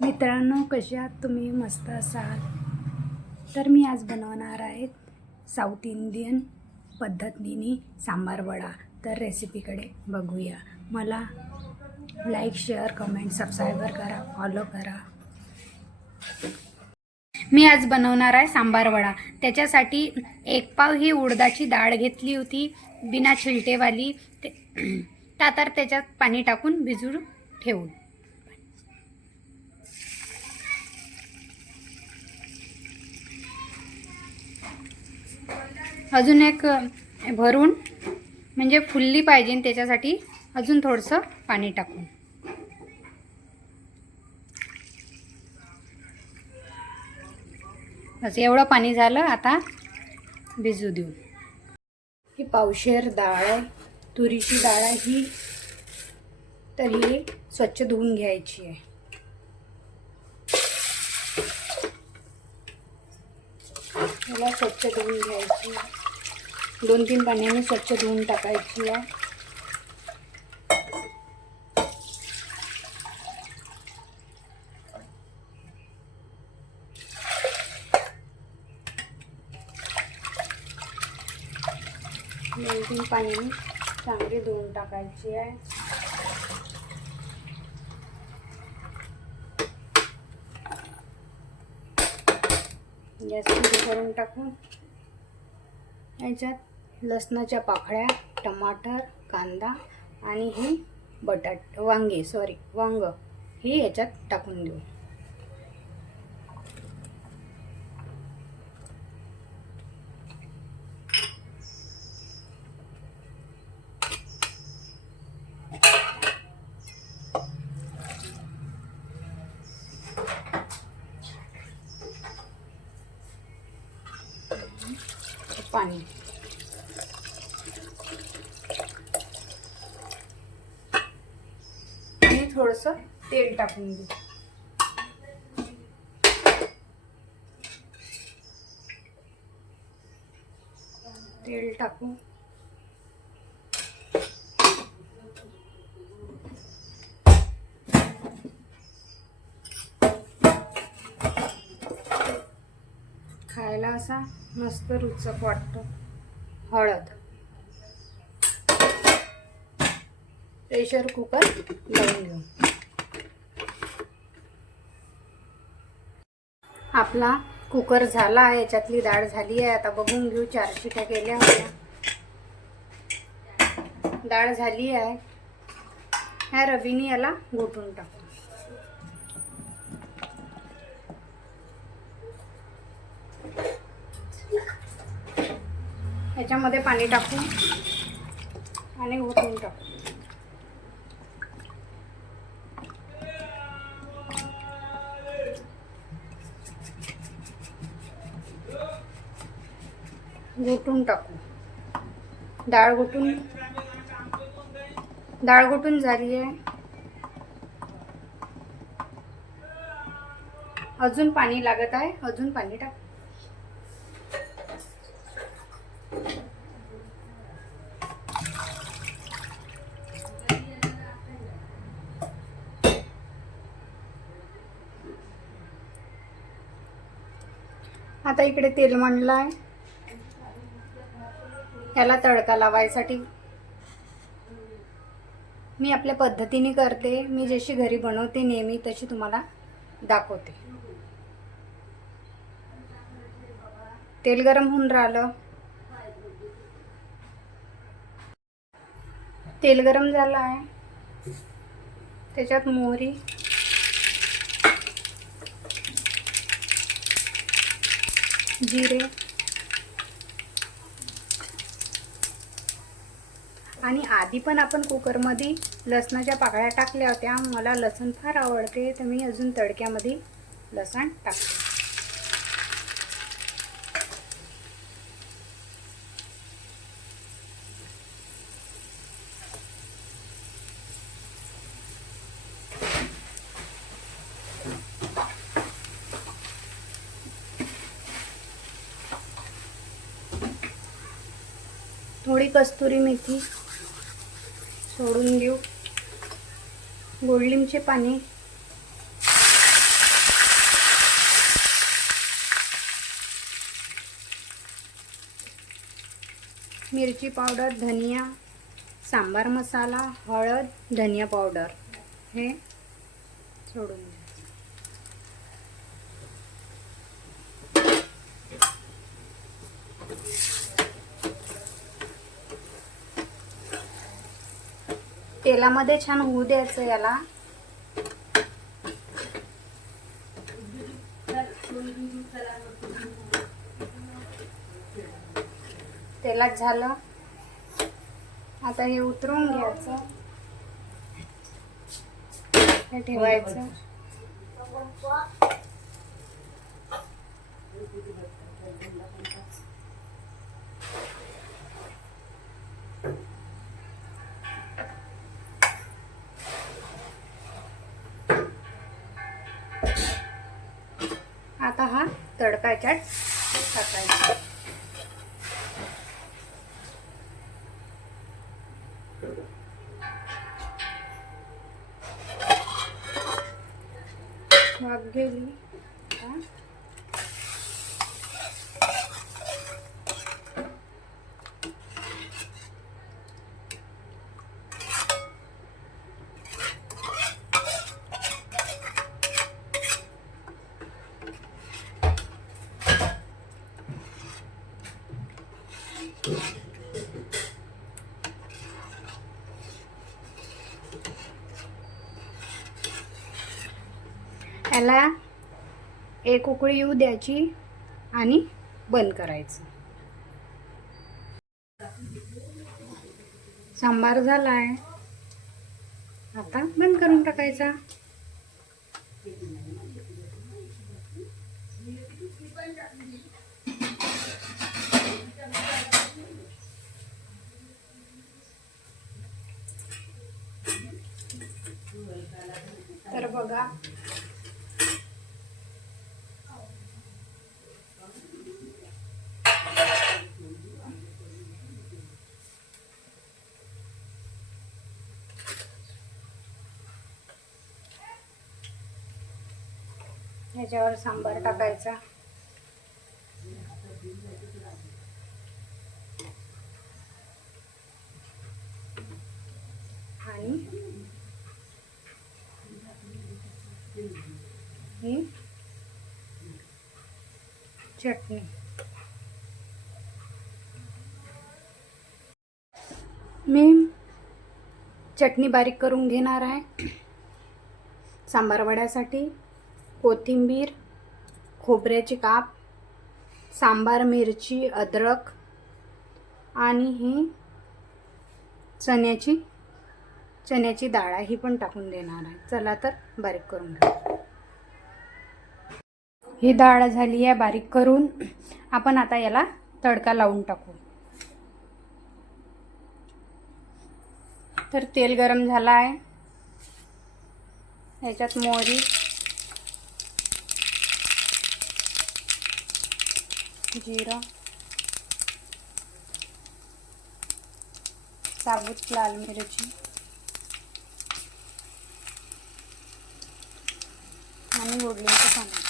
मित्रांनो कसे आहात? तुम्ही मस्त असाल? तर मी आज बनवणार आहे साऊथ इंडियन पद्धतीने सांबार वडा. तर रेसिपीकडे बघूया. मला लाईक शेअर कमेंट सबस्क्राईबर करा फॉलो करा. मी आज बनवणार आहे सांबार वडा. त्याच्यासाठी एक पाव ही उडदाची डाळ घेतली होती बिना छिलटेवाली ते तर त्याच्यात पाणी टाकून भिजून ठेवून. अजून एक भरून म्हणजे फुल्ली पाहिजे त्याच्यासाठी अजून थोडंसं पाणी टाकून. बस एवढं पाणी झालं आता भिजू देऊ. ही पावशेर डाळ आहे तुरीची डाळ आहे ही. तर ही स्वच्छ धुवून घ्यायची आहे. याला स्वच्छ धुवून घ्यायची दोन तीन पाण्याने स्वच्छ धुवून टाकायची आहे. दोन तीन पाण्याने चांगली धुवून टाकायची आहे. गॅस सुरू करून टाकून याच्यात लसणाच्या पाकळ्या टमाटर कांदा आणि ही बटाट वांगे सॉरी वांग हे याच्यात टाकून देऊ. पाणी. आणि थोडस तेल टाकून देऊ. तेल टाकू खायला असा मस्त रुचक वाटतं. हळद. प्रेशर कुकर लावून घेऊ. आपला कुकर झाला आहे याच्यातली डाळ झाली आहे. आता बघून घेऊ चार शिट्या केल्या होत्या. डाळ झाली आहे. ह्या रवीने याला घोटून टाकू. ह्याच्यामध्ये पाणी टाकू आणि घोटून टाकू. घोटून टाकू. डाळ घोटून डाळ घोटून झाली आहे अजून पाणी लागत आहे अजून पाणी टाक. आता इकडे तेल मांडलं आहे याला तडका लावायसाठी मी आपल्या पद्धतीने करते. मी जशी घरी बनवते नेहमी तशी तुम्हाला दाखवते. तेल गरम होऊन राहिलं. तेल गरम झालं आहे त्याच्यात मोहरी. जिरे. आणि आधी पण आपण कुकरमध्ये लसणाच्या पाकळ्या टाकल्या होत्या. मला लसूण फार आवडते. तर मी अजून तडक्यामध्ये लसण टाकते. थोडी कस्तुरी मेथी सोडून देऊ. गोडलिंबचे पाणी मिरची पावडर धनिया सांबार मसाला हळद धनिया पावडर हे सोडून द्या तेलामध्ये छान होऊ द्यायचं याला. तेलात झालं. आता हे उतरवून घ्यायचं. हे ठेवायचं. हा तडकाच्यात टाकायचा वाफ गेली आता याला एक उकळी येऊ द्यायची आणि बंद करायचं. सांबार झाला आहे आता बंद करून टाकायचा. ह्याच्यावर सांबार टाकायचा. आणि ही चटणी. मी चटणी बारीक करून घेणार आहे. सांबार वड्यासाठी. कोथिंबीर खोबऱ्याचे काप सांबार मिरची अद्रक आणि ही चण्याची चण्याची डाळ ही पण टाकून देणार आहे. चला तर बारीक करून घेऊ. ही डाळ झाली आहे बारीक करून. आपण आता याला तडका लावून टाकू. तर तेल गरम झालं आहे. याच्यात मोहरी जिरा. साबूत लाल मिरची. आणि ओढलीचं पाणी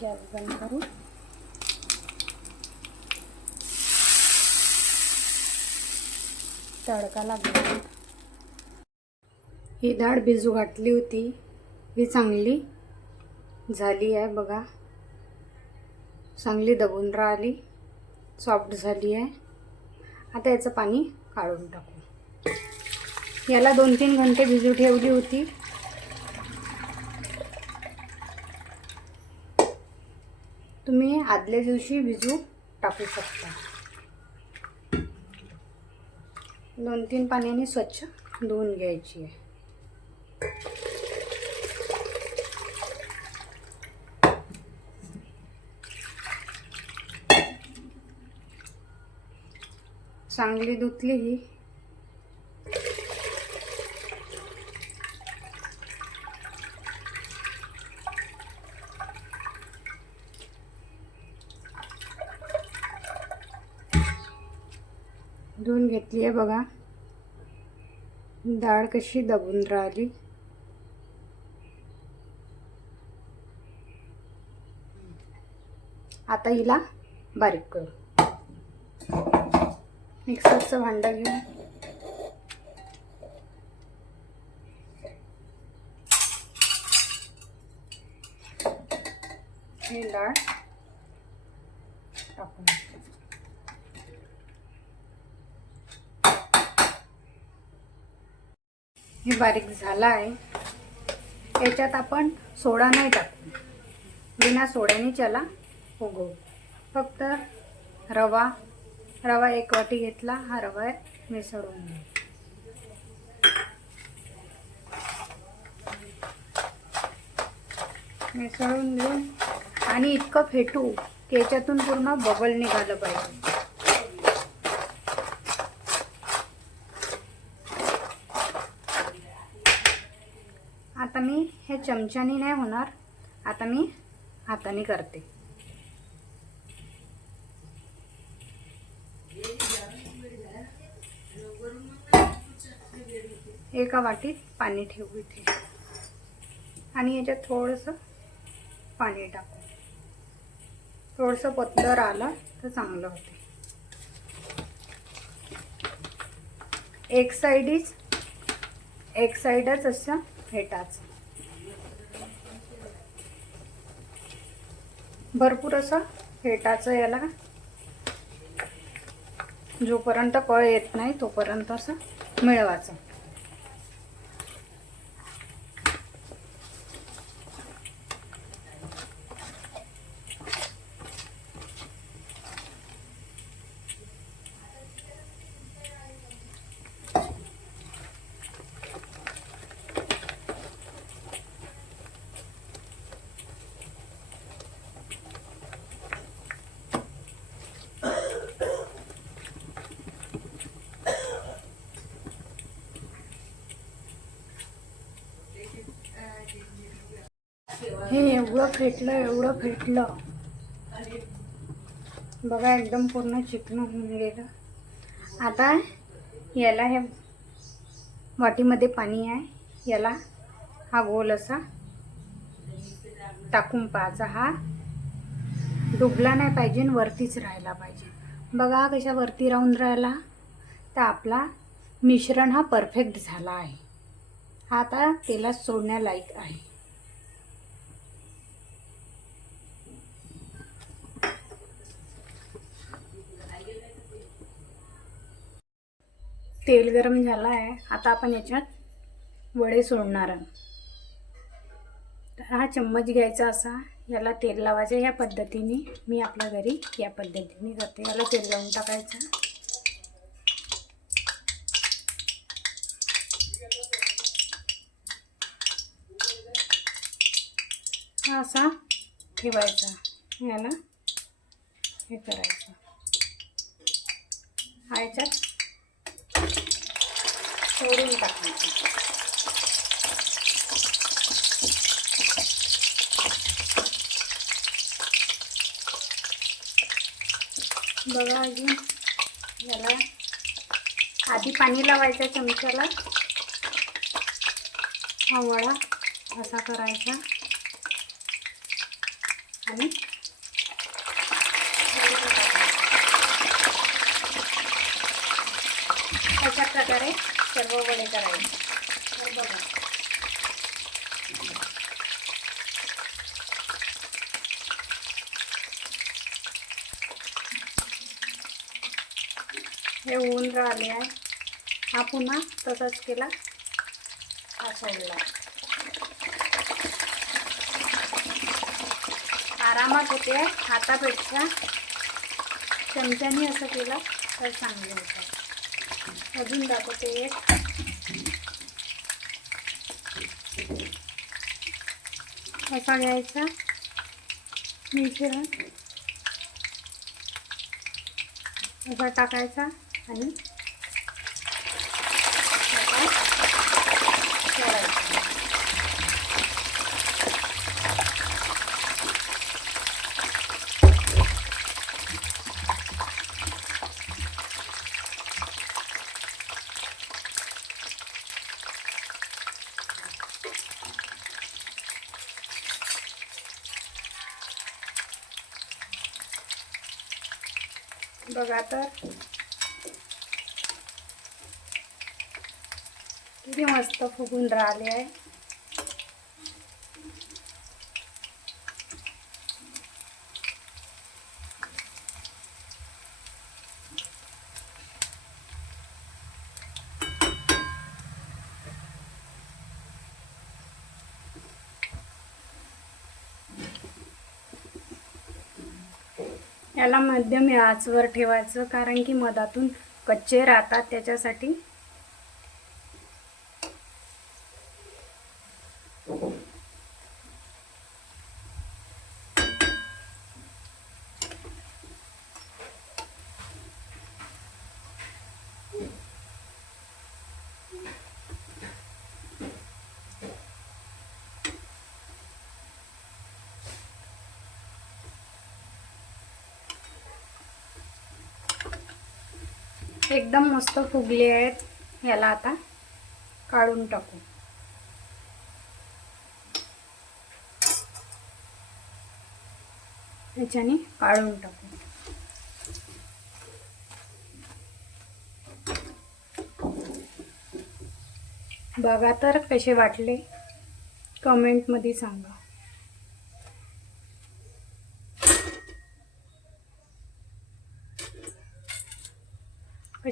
गॅस बंद करू. तडका लागला. ही डाळ भिजू घातली होती. ही चांगली झाली आहे बघा. चांगली दबून राहिली सॉफ्ट झाली आहे. आता याचं पाणी काढून टाकू. याला दोन तीन घंटे भिजू ठेवली होती. तुम्ही आदल्या दिवशी भिजू टाकू शकता. दोन तीन पाण्याने स्वच्छ धुवून घ्यायची आहे. चांगली धुतली ही. धुवून घेतली आहे बघा. डाळ कशी दबून राहिली. आता हिला बारीक करू. मिक्सरचं भांडं घेऊन. हे डाळ टाकून हे बारीक झालं आहे. याच्यात आपण सोडा नाही टाकू. बिना सोड्याने चला उगवू. फक्त रवा रवा एक वाटी घेतला हा रवा मिसळून मिसळून घेऊन आणि इतकं फेटू की याच्यातून पूर्ण बबल निघालं पाहिजे. आता मी हे चमच्यानी नाही होणार आता मी हाताने करते. एका वाटीत पाणी ठेवू इथे. आणि याच्यात थोडंसं पाणी टाकू. थोडंसं पतलर आलं तर चांगलं होते. एक साईडीच एक साईडच असं फेटाचं. भरपूर असं फेटाचं याला जोपर्यंत कळ येत नाही तोपर्यंत असं मिळवायचं हे एवढं फेटलं एवढं फेटलं. बघा एकदम पूर्ण चिकन होऊन गेलं. आता याला हे वाटीमध्ये पाणी आहे. याला हा गोल असा टाकून पाहायचा. हा डुबला नाही पाहिजे आणि वरतीच राहायला पाहिजे. बघा कशा वरती राहून राहिला. तर आपला मिश्रण हा परफेक्ट झाला आहे. हा आता तेलात सोडण्यालायक आहे. तेल गरम झालं आहे आता आपण याच्यात वडे सोडणार आहोत. तर हा चम्मच घ्यायचा असा याला तेल लावायचं या पद्धतीने. मी आपल्या घरी या पद्धतीने करते याला तेल लावून टाकायचं. हा असा ठेवायचा याला हे करायचं. हा याच्यात सोडून टाकायचं बघा अजून याला आधी पाणी लावायचं चमच्याला. हा वडा असा करायचा. आणि अशा प्रकारे सर्व वडे करायचे. बघा. हे ऊन राहिले आहे. हा पुन्हा तसाच केला. हा सोडला. आरामात होते. हातापेक्षा चमच्याने असं केलं तर चांगलं होतं. अजून दाखवते एक. असा घ्यायचा. मिश्रण असा टाकायचा आणि असा सोडायचा. बघा तर किती मस्त फुगून राहिले आहे याला मध्यम आचवर ठेवायचं कारण की मधातून कच्चे राहतात त्याच्यासाठी. एकदम मस्त फुगले आहेत. याला आता काढून टाकू. याच्याने काढून टाकू. बघा तर कसे वाटले. कमेंटमध्ये सांगा.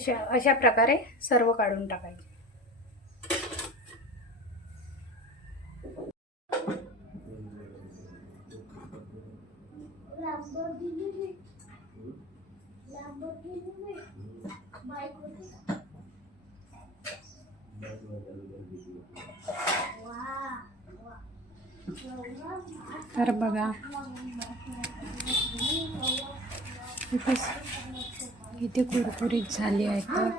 अशा अशा प्रकारे सर्व काढून टाकायचे. तर बघा किती कुरकुरीत झाली आहे तर.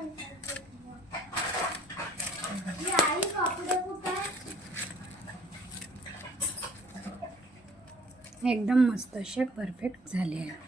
एकदम मस्त असे परफेक्ट झाले आहे